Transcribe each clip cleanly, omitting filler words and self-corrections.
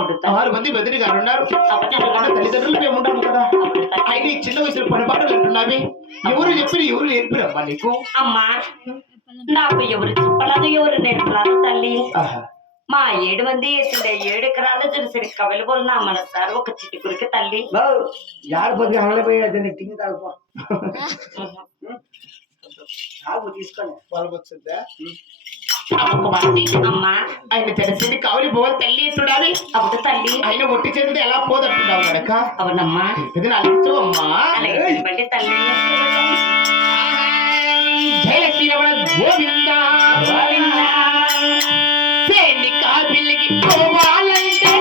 6 మంది బదిరి గారు ఉన్నారు. తల్లిదండ్రులు మేము ఉంటాము కదా. అయితే చిన్న వయసులో పనిపాటలు అంటున్నావి. ఎవరు చెప్పి ఎవరు నేర్పిరమ్మా నీకు? అమ్మా నాకు ఎవరు చెప్పలేదు, ఎవరు నేర్పలేదు తల్లి. మా 7 మంది వేసిండే 7 ఎకరాలు తెలిసిన కవలు పోలిన మన సార్ ఒక చిటికురికి తల్లి. తీసుకొని వాళ్ళకొచ్చుద్దా అమ్మా ఆయన తెలిసింది కావలి పోవాలి తల్లి ఎట్టుడాలి. అప్పుడు తల్లి ఆయన ఒట్టి చేతితో ఎలా పోదంటున్నావు కనుక అవునమ్మా ఇది అలచు అమ్మా. అలాగే తల్లి జయలక్ష్మి గోవింద పిల్లికి పోవాలంటే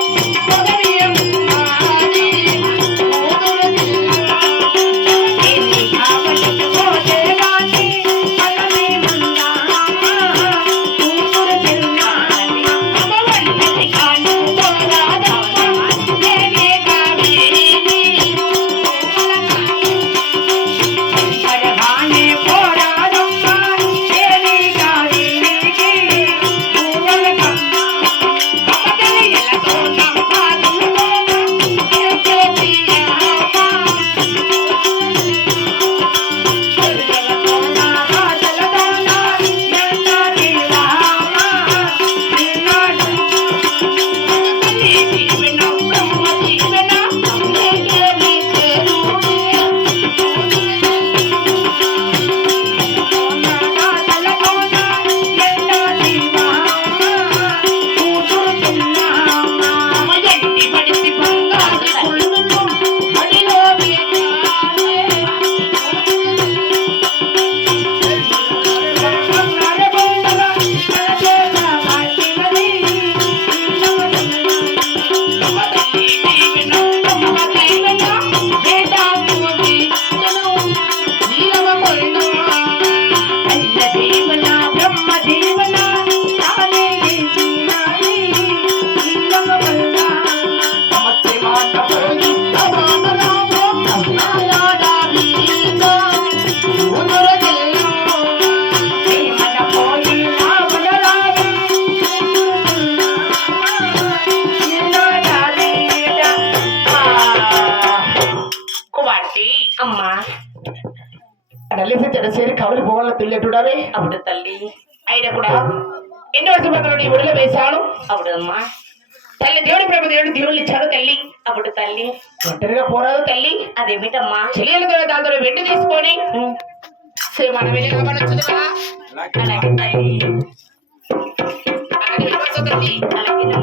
తెలిసేది కవలి పోవాల తెలియటుడావే. అప్పుడు తల్లి అయినా కూడా ఎన్నో వర్షం నీ ఒడిలో వేశాడు. అప్పుడు అమ్మా తల్లి దేవుడి ప్రభు దేవుడు దేవుళ్ళు ఇచ్చాడు తల్లి. అప్పుడు తల్లి ఒంటరిగా పోరాదు తల్లి. అదేమిటమ్మా చెల్లెలు దాంతో వెండి తీసుకొని మన అలాగే తల్లి. తల్లి